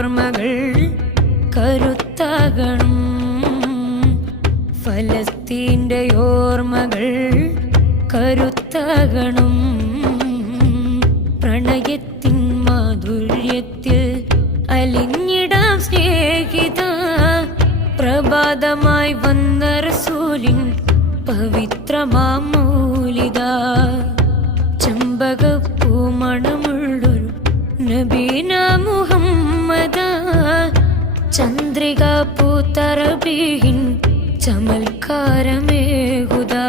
ഓർമ്മകൾ കരുത്താകണം. ഫലസ്തീൻ്റെ ഓർമ്മകൾ കരുത്താകണം. പ്രണയത്തിൻ മാധുര്യത്തിൽ അലിഞ്ഞിടാം സ്നേഹിത. പ്രഭാതമായി വന്ന റസൂലിൻ പവിത്രമാം മൗലിദ. ചെമ്പകപ്പൂമണമുള്ളൊരു നബീന മുഹമ്മദ. ചന്ദ്രിക പൂത്തറബീൻ ചമൽക്കാരമേകുദാ.